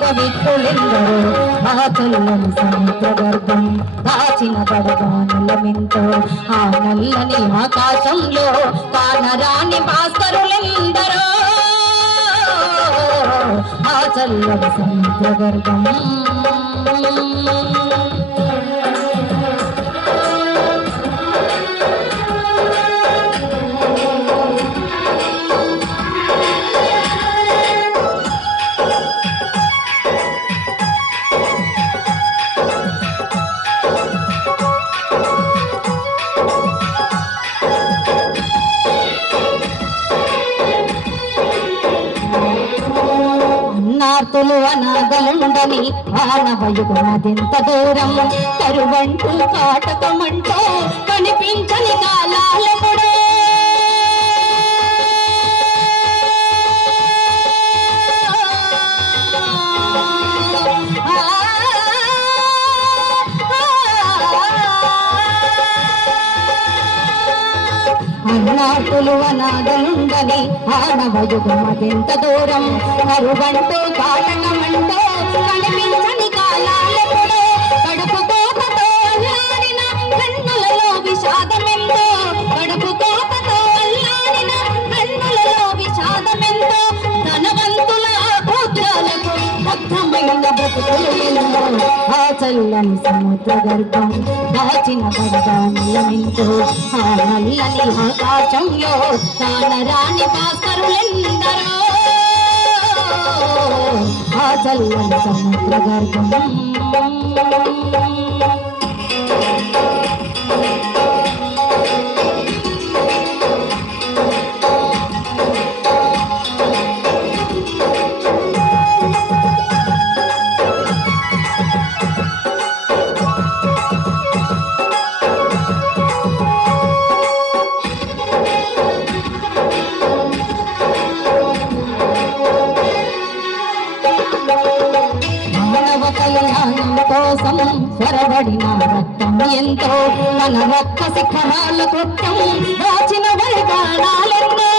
పవిత్రులెందరో ఆ చల్లని సముద్ర గర్భం దాచిన పడగానులమెంతో ఆ నల్లని ఆకాశంలో కానరాని భాస్కరులెందరో ఆ చల్లని సముద్ర గర్భం నార్తులు అనాథలుండని ఆనవయుగునదెంత దూరం కరువంటూ కాటకమంటూ కనిపించని కాలాలెప్పుడే అన్నాటులు అనాథలుండని ఆనవయుగమదెంత దూరం కరువంటూ కాటకమంటూ కనిపించని కాలాలెప్పుడే కడుపు కోతతో అల్లాడిన కన్నులలో విషాదమెంతో కడుపు కోతతో అల్లాడిన కన్నులలో విషాదమెంతో ధనవంతుల ఆభోగ్యాలకు బద్ధమైన బ్రతుకులు ఎన్నో ఆ చల్లని సముద్ర గర్భం దాచిన పడగానులమెంతో ఆ నల్లని ఆకాశంలో కానరాని భాస్కరులెందరో ఆ చల్లని సముద్ర గర్భం కళ్యాణం కోసం స్వరబడిన రక్తం ఎంతో మన రక్త శిఖరాల కృత్యం దాచిన వర్గాలెన్నో